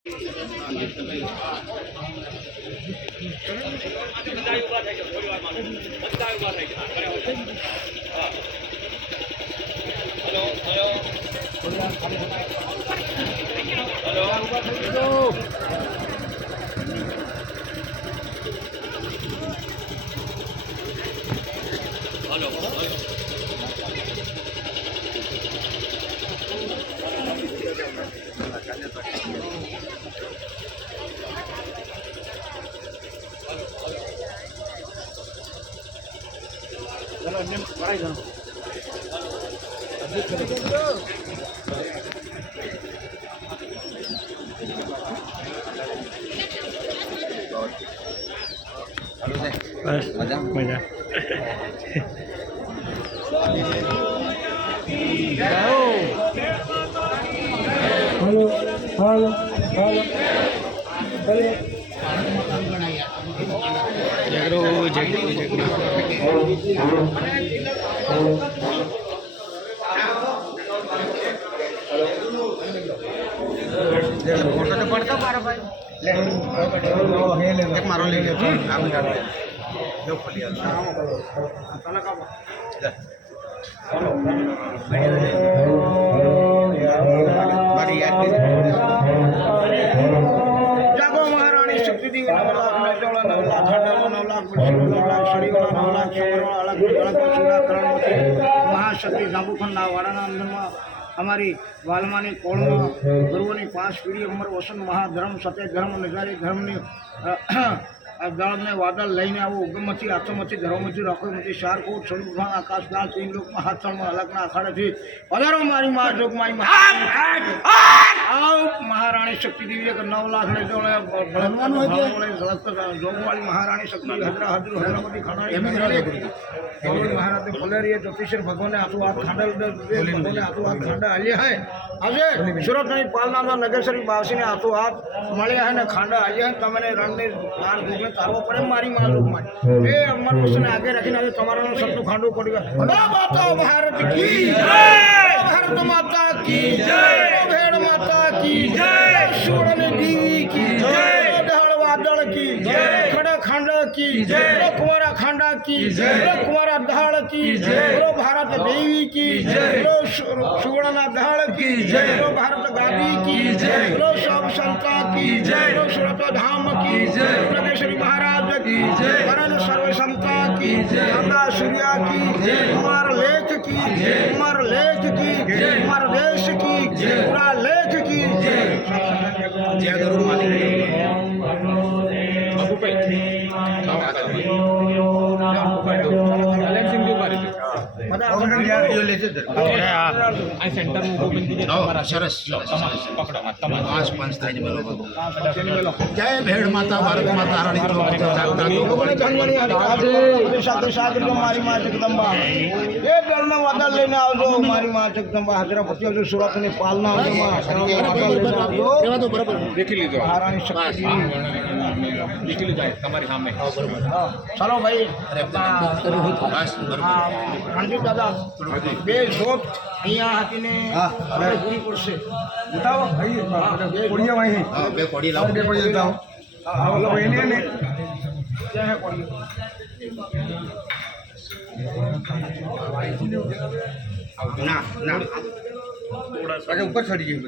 મજા મારો લઈ લે જાગો મહારાણી શક્તિ દેવી 9 લાખ 9 લાખ 9 લાખ 9 લાખ શરીવાળા 9 લાખ શરીવાળા મહાશક્તિ જાંબુખંડા વાડાના અંદરમાં हमारी वालमानी कोण गुरुओं 5 पीढ़ी अमर वसन महाधर्म सत्य धर्म निजारी धर्म दल ने वादल लईने आवो उगमथी आत्मथी धर्मथी रखोमथी शारकोट स्वरूप आकाश लाल 3 लोक में हाथ में अलगना अखाड़े थी पधारो मारी मां जोग माई आओ महारानी शक्ति देवी के 9 लाख ने जो भगवान जोग वाली महारानी शक्ति हजरा हजर हजरामती खाना महाराज फलेरिया ज्योतिषर भगवान ने हाथों हाथ खांडल भगवान ने हाथों हाथ खांडा आलिया है આજે સુરતની પાલનાના નગેશ્વરી બાવસીને હાથો હાથ મળ્યા હે ને ખાંડા આલિયા હે તમને રણને બાર દુખને તારવો પડે મારી માં દુખમાં એ અમર વસ્તુને આગે રાખીને હવે તમારો સટનું ખાંડું પડી ગયું માતા ભારત કી જય ભારત માતા કી જય ભેડ માતા કી જય સુરણી દેવી કી જય ઢાળ વાદળ की जय खड़ा खांडा की जय कुंवरा खांडा की जय कुंवरा ढाल की जय भारत देवी की जय सुवर्णा ढाल की जय भारत गादी की जय सब संता की जय सुरत धाम की जय नगेश्वरी महाराज की जय वरद सर्व संता की जय गंगा सूर्या की जय कुमार लेख की जय कुमार लेख की जय कुमार देश की जय पूरा लेख की जय जय गुरु जय भेड़ माता भारत माता रानी मारी माँ जगदम्बा ये दल में वादल लेने आओ जो मारी माँ जगदम्बा हजरापति जो सूरत ने पालना देख लीजिए महारानी शक्ति देख लीजिए हमारे सामने चलो भाई रणजीत दादा બે જોત અહીંયા હાથીને પૂરી પડશે બતાવો ભાઈ બે કોડિયા વાહી બે કોડી લાવો બે કોડી બતાવો હાલો ભાઈ ને ક્યાં હે કોડી ના ના थोड़ा सा ऊपर चढ़ गई